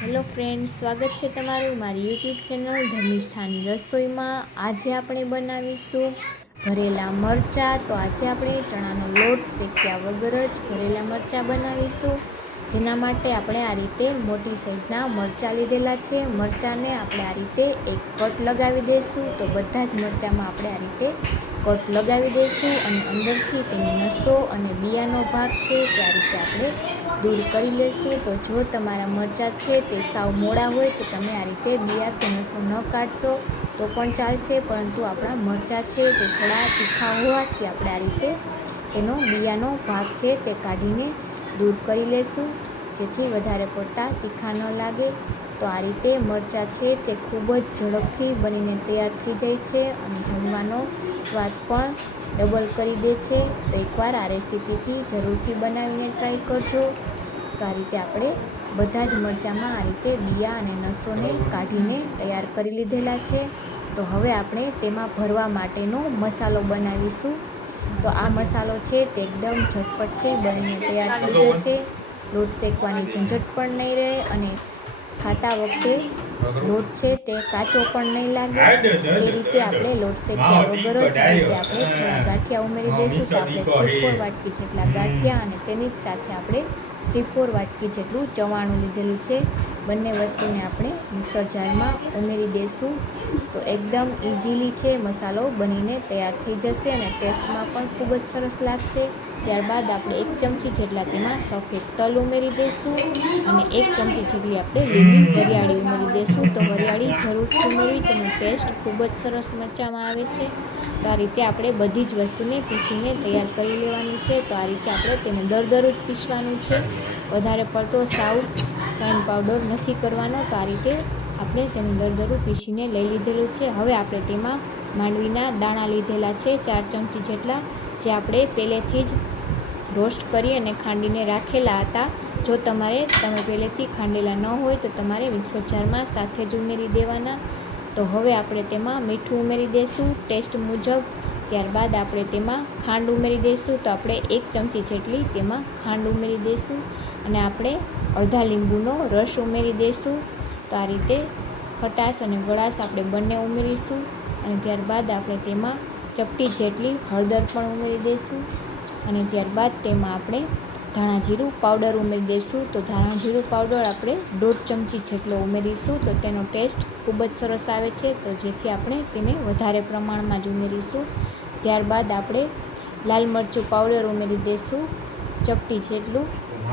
Hello friends, સ્વાગત છે તમારું મારી યુટ્યુબ ચેનલ ધર્મિષ્ઠાની રસોઈમાં। આજે આપણે બનાવીશું ભરેલા મરચાં। તો આજે આપણે ચણાનો લોટ શેક્યા વગર જ ભરેલા મરચાં બનાવીશું, જેના માટે આપણે આ રીતે મોટી સાઈઝના મરચાં લીધેલા છે। મરચાંને આપણે આ રીતે એક કટ લગાવી દઈશું। તો બધા જ મરચાંમાં આપણે આ રીતે કટ લગાવી દઈશું અને અંદરથી તેની નસો અને બિયાનો ભાગ છે તે આ રીતે આપણે દૂર કરી લઈશું। તો જો તમારા મરચાં છે તે સાવ મોડા હોય તો તમે આ રીતે બિયા કે નસો ન કાઢશો તો પણ ચાલશે, પરંતુ આપણા મરચાં છે તે થોડા તીખા હોવાથી આપણે આ રીતે તેનો બિયાનો ભાગ છે તે કાઢીને દૂર કરી લઈશું, જેથી વધારે પડતા તીખા ન લાગે। તો આ રીતે મરચાં છે તે ખૂબ જ ઝડપથી બનીને તૈયાર થઈ જાય છે અને જમવાનો સ્વાદ પણ ડબલ કરી દે છે। તો એકવાર આ રેસીપીથી જરૂરથી બનાવીને ટ્રાય કરજો। તો આ રીતે આપણે બધા જ મરચાંમાં આ રીતે બિયા અને નસોને કાઢીને તૈયાર કરી લીધેલા છે। તો હવે આપણે તેમાં ભરવા માટેનો મસાલો બનાવીશું। તો આ મસાલો છે તે એકદમ ઝટપટથી બનીને તૈયાર થઈ જશે, લોટ શેકવાની ઝંઝટ પણ નહીં રહે અને ખાતા વખતે લોટ છે તે કાચો પણ નહીં લાગે। તે રીતે આપણે લોટ શેક્યા વગર જ આ રીતે આપણે થોડા ગાંઠિયા ઉમેરી દઈશું। તો આપણે 3-4 વાટકી જેટલા ગાંઠિયા અને તેની જ સાથે આપણે 3-4 વાટકી જેટલું ચવાણું લીધેલું છે, બંને વસ્તુને આપણે મિક્સર જારમાં ઉમેરી દઈશું। તો એકદમ ઇઝીલી છે મસાલો બનીને તૈયાર થઈ જશે અને ટેસ્ટમાં પણ ખૂબ જ સરસ લાગશે। ત્યારબાદ આપણે 1 ચમચી જેટલા તેમાં સફેદ તલ ઉમેરી દઈશું અને 1 ચમચી જેટલી આપણે લીલી વરિયાળી ઉમેરી દઈશું। તો વરિયાળી જરૂરથી ઉમેરવી, તેનો ટેસ્ટ ખૂબ જ સરસ મરચાંમાં આવે છે। તો આ રીતે આપણે બધી જ વસ્તુને પીસીને તૈયાર કરી લેવાની છે। તો આ રીતે આપણે તેને દરદરું જ પીસવાનું છે, વધારે પડતો સાવ ફાઇન પાવડર નથી કરવાનો। તો આ રીતે આપણે તેને દરદરું પીસીને લઈ લીધેલું છે। હવે આપણે તેમાં માંડવીના દાણા લીધેલા છે 4 ચમચી જેટલા, જે આપણે પહેલેથી જ રોસ્ટ કરી અને ખાંડીને રાખેલા હતા। જો તમે પહેલેથી ખાંડેલા ન હોય તો તમારે મિક્સર જારમાં સાથે જ ઉમેરી દેવાના। તો હવે આપણે તેમાં મીઠું ઉમેરી દઈશું ટેસ્ટ મુજબ। ત્યારબાદ આપણે તેમાં ખાંડ ઉમેરી દઈશું। તો આપણે 1 ચમચી જેટલી તેમાં ખાંડ ઉમેરી દઈશું અને આપણે અડધા લીંબુનો રસ ઉમેરી દઈશું। તો આ રીતે ખટાશ અને ગળાશ આપણે બંને ઉમેરીશું અને ત્યારબાદ આપણે તેમાં ચપટી જેટલી હળદર પણ ઉમેરી દઈશું અને ત્યારબાદ તેમાં આપણે ધાણા જીરું પાવડર ઉમેરી દઈશું। તો ધાણા જીરું પાવડર આપણે 1.5 ચમચી જેટલો ઉમેરીશું, તો તેનો ટેસ્ટ ખૂબ જ સરસ આવે છે, તો જેથી આપણે તેને વધારે પ્રમાણમાં જ ઉમેરીશું। ત્યારબાદ આપણે લાલ મરચું પાવડર ઉમેરી દઈશું ચપટી જેટલું,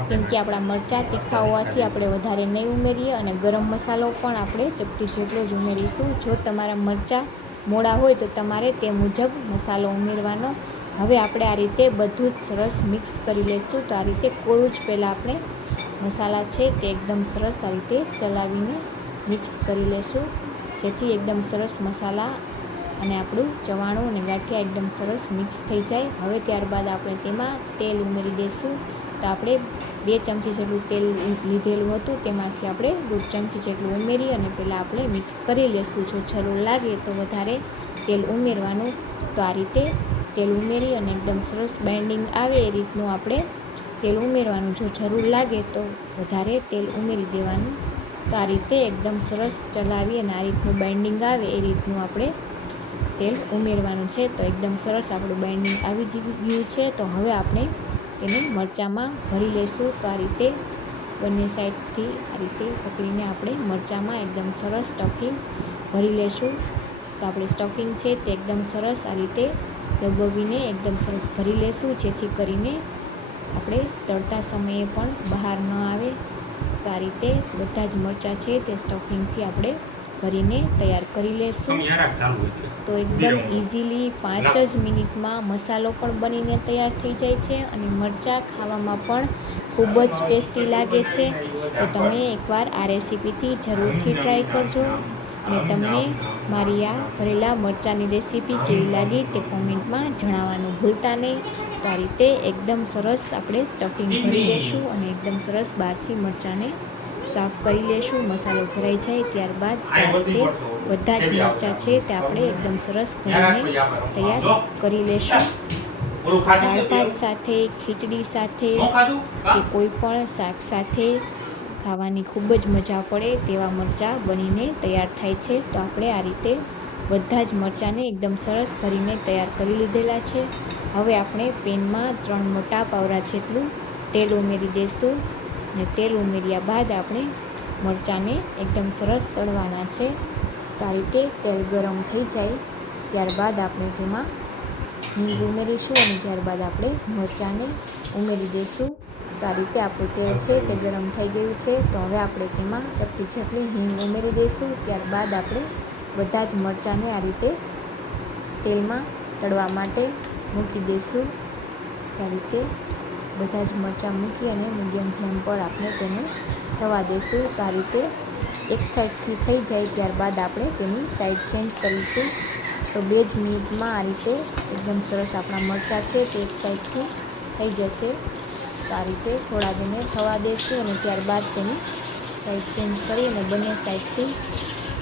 કેમ કે આપણા મરચાં તીખા હોવાથી આપણે વધારે નહીં ઉમેરીએ અને ગરમ મસાલો પણ આપણે ચપટી જેટલો જ ઉમેરીશું। જો તમારા મરચાં મોડા હોય તો તમારે તે મુજબ મસાલો ઉમેરવાનો। હવે આપણે આ રીતે બધું જ સરસ મિક્સ કરી લઈશું। તો આ રીતે કોરું જ પહેલાં આપણે મસાલા છે તે એકદમ સરસ આ રીતે ચલાવીને મિક્સ કરી લઈશું, જેથી એકદમ સરસ મસાલા અને આપણું ચવાણું અને ગાંઠિયા એકદમ સરસ મિક્સ થઈ જાય। હવે ત્યારબાદ આપણે તેમાં તેલ ઉમેરી દઈશું। તો આપણે 2 ચમચી જેટલું તેલ લીધેલું હતું, તેમાંથી આપણે 1.5 ચમચી જેટલું ઉમેરી અને પહેલાં આપણે મિક્સ કરી લઈશું। જો જરૂર લાગે તો વધારે તેલ ઉમેરવાનું। તો આ રીતે તેલ ઉમેરી અને એકદમ સરસ બાઇન્ડિંગ આવે એ રીતનું આપણે તેલ ઉમેરવાનું। જો જરૂર લાગે તો વધારે તેલ ઉમેરી દેવાનું। તો આ રીતે એકદમ સરસ ચલાવી અને આ રીતનું બાઇન્ડિંગ આવે એ રીતનું આપણે તેલ ઉમેરવાનું છે। તો એકદમ સરસ આપણું બાઇન્ડિંગ આવી ગયું છે। તો હવે આપણે તેને મરચાંમાં ભરી લઈશું। તો આ રીતે બંને સાઈડથી આ રીતે પકડીને આપણે મરચાંમાં એકદમ સરસ સ્ટફિંગ ભરી લઈશું। તો આપણે સ્ટફિંગ છે તે એકદમ સરસ આ રીતે દબાવીને એકદમ સરસ ભરી લઈશું, જેથી કરીને આપણે તળતા સમયે પણ બહાર ન આવે। તો આ રીતે બધા જ મરચાં છે તે સ્ટફિંગથી આપણે ભરીને તૈયાર કરી લઈશું। તો એકદમ ઇઝીલી 5 જ મિનિટમાં મસાલો પણ બનીને તૈયાર થઈ જાય છે અને મરચાં ખાવામાં પણ ખૂબ જ ટેસ્ટી લાગે છે। તો તમે એકવાર આ રેસીપીથી જરૂરથી ટ્રાય કરજો અને તમને મારી આ ભરેલા મરચાંની રેસીપી કેવી લાગી તે કોમેન્ટમાં જણાવવાનું ભૂલતા નહીં। તો આ રીતે એકદમ સરસ આપણે સ્ટફિંગ ભરી લઈશું અને એકદમ સરસ બહારથી મરચાંને સાફ કરી લઈશું, મસાલો ભરાઈ જાય ત્યારબાદ। તો આ રીતે બધા જ મરચાં છે તે આપણે એકદમ સરસ ભરીને તૈયાર કરી લઈશું। દાળ ભાત સાથે, ખીચડી સાથે કે કોઈ પણ શાક સાથે ખાવાની ખૂબ જ મજા પડે તેવા મરચાં બનીને તૈયાર થાય છે। તો આપણે આ રીતે બધા જ મરચાંને એકદમ સરસ ભરીને તૈયાર કરી લીધેલા છે। હવે આપણે પેનમાં 3 મોટા પાવરા જેટલું તેલ ઉમેરી દઈશું અને તેલ ઉમેર્યા બાદ આપણે મરચાંને એકદમ સરસ તળવાના છે। તો આ રીતે તેલ ગરમ થઈ જાય ત્યારબાદ આપણે તેમાં હિંગ ઉમેરીશું અને ત્યારબાદ આપણે મરચાંને ઉમેરી દઈશું। તો આ રીતે આપણું તેલ છે તે ગરમ થઈ ગયું છે। તો હવે આપણે તેમાં ચપટી જેટલી હિંગ ઉમેરી દઈશું। ત્યારબાદ આપણે બધા જ મરચાંને આ રીતે તેલમાં તળવા માટે મૂકી દઈશું। આ રીતે બધા જ મરચાં મૂકી અને મીડિયમ ફ્લેમ પર આપણે તેને થવા દઈશું। તો આ રીતે એક સાઈડથી થઈ જાય ત્યારબાદ આપણે તેની સાઈડ ચેન્જ કરીશું। તો 2 જ મિનિટમાં આ રીતે એકદમ સરસ આપણા મરચાં છે તે એક સાઈડથી થઈ જશે। તો આ રીતે થોડા તેને થવા દઈશું અને ત્યારબાદ તેની સાઈડ ચેન્જ કરી અને બંને સાઈડથી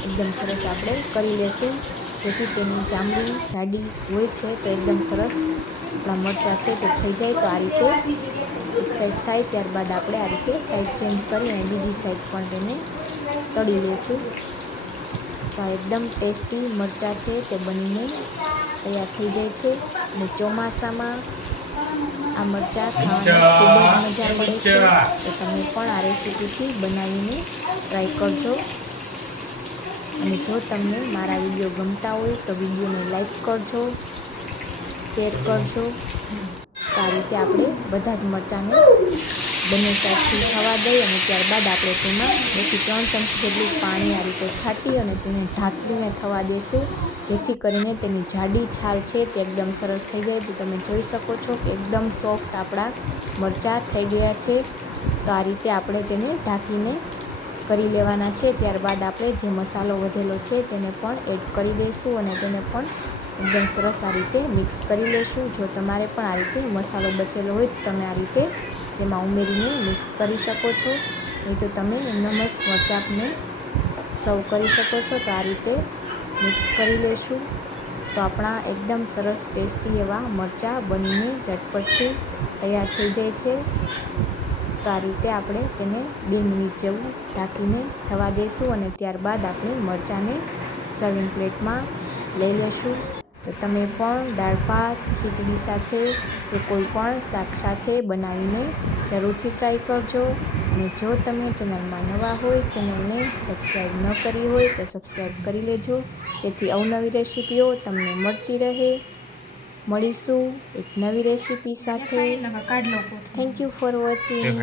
એકદમ સરસ આપણે કરી લેશું, જેથી તેની ચામડી જાડી હોય છે તો એકદમ સરસ આપણા મરચાં છે તે થઈ જાય। તો આ રીતે એક સાઈડ થાય ત્યારબાદ આપણે આ રીતે સાઈડ ચેન્જ કરી અને બીજી સાઈડ પણ તેને તળી લેશું। તો આ એકદમ ટેસ્ટી મરચાં છે તે બનીને તૈયાર થઈ જાય છે અને ચોમાસામાં આ મરચાં ખાવાની ખૂબ જ મજા પડે છે। તો તમે પણ આ રેસીપીથી બનાવીને ટ્રાય કરજો અને જો તમને મારા વિડીયો ગમતા હોય તો વિડીયોને લાઈક કરજો, શેર કરજો। તો આ રીતે આપણે બધા જ મરચાંને બંને સાઈડથી થવા દઈ અને ત્યારબાદ આપણે તેમાં 2 થી 3 ચમચી જેટલું પાણી આ રીતે છાંટી અને તેને ઢાંકીને થવા દઈશું, જેથી કરીને તેની જાડી છાલ છે તે એકદમ સરસ થઈ જાય। તો તમે જોઈ શકો છો કે એકદમ સોફ્ટ આપણા મરચાં થઈ ગયા છે। તો આ રીતે આપણે તેને ઢાંકીને કરી લેવાના છે। ત્યારબાદ આપણે જે મસાલો વધેલો છે તેને પણ એડ કરી દઈશું અને તેને પણ એકદમ સરસ આ રીતે મિક્સ કરી લેશું। જો તમારે પણ આ રીતે મસાલો બચેલો હોય તો તમે આ રીતે તેમાં ઉમેરીને મિક્સ કરી શકો છો, નહીં તો તમે એમનેમ જ મરચાંને સર્વ કરી શકો છો। તો આ રીતે મિક્સ કરી લેશું તો આપણા એકદમ સરસ ટેસ્ટી એવા મરચાં બનીને ઝટપટથી તૈયાર થઈ જાય છે। તો આ રીતે આપણે તેને 2 મિનિટ જેવું ઢાંકીને થવા દઈશું અને ત્યારબાદ આપણે મરચાંને સર્વિંગ પ્લેટમાં લઈ લેશું। તો તમે પણ દાળ ભાત, ખીચડી સાથે કે કોઈ પણ શાક સાથે બનાવીને જરૂરથી ટ્રાય કરજો અને જો તમે ચેનલમાં નવા હોય, ચેનલને સબસ્ક્રાઈબ ન કરી હોય તો સબસ્ક્રાઈબ કરી લેજો, જેથી અવનવી રેસીપીઓ તમને મળતી રહે। મળીશું એક નવી રેસીપી સાથે। Thank you for watching.